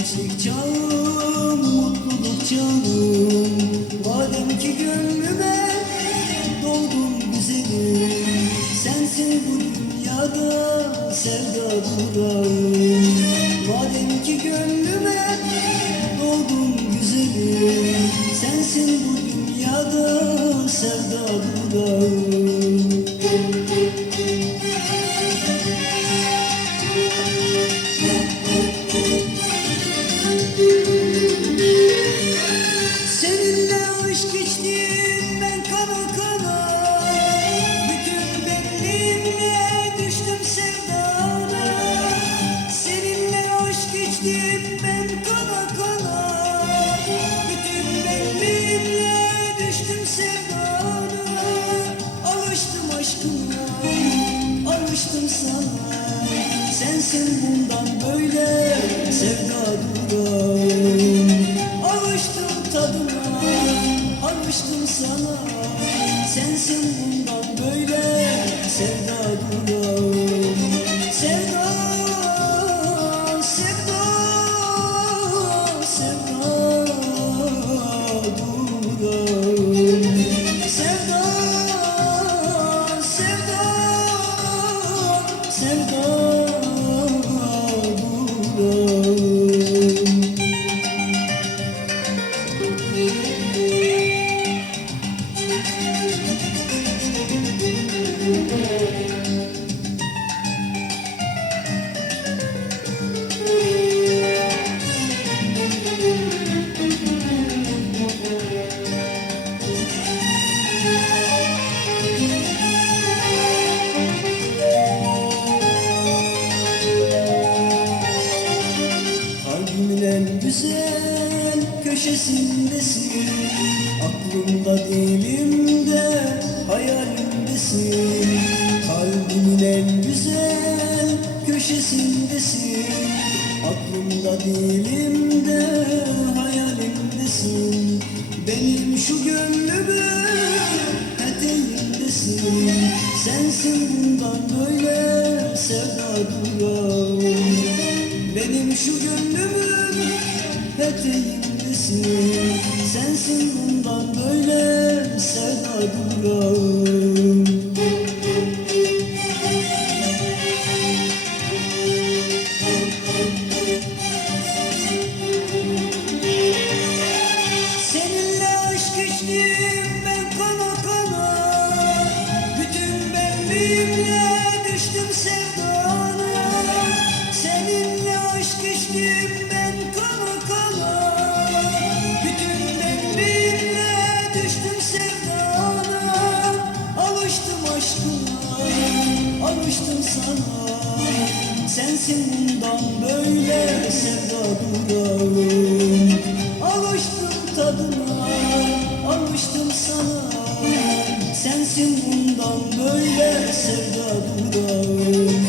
Gençlik çağım, mutluluk çağım Madem ki gönlüme doldun güzelim Sensin bu dünyada sevda durağım Madem ki gönlüme aşkına, alıştım sana. Sensin bundan böyle sevda durağım Alıştım tadına, alıştım sana. Sensin bundan böyle sevda durağım Sevda, sevda, köşesindesin Aklımda değilimde hayalimdesin. Kalbimin en güzel köşesindesin. Aklımda değilimde hayalimdesin. Benim şu gönlümün eteğindesin Sensin bundan böyle sevda durağım benim şu gönlümün eteğindesin Sensin bundan böyle sevda durağım. Seninle aşk içtim ben kana kana Bütün benliğimle düştüm sevdana. Seninle aşk içtim Bundan böyle sevda durağım Alıştım tadına, alıştım sana. Sensin bundan böyle sevda durağım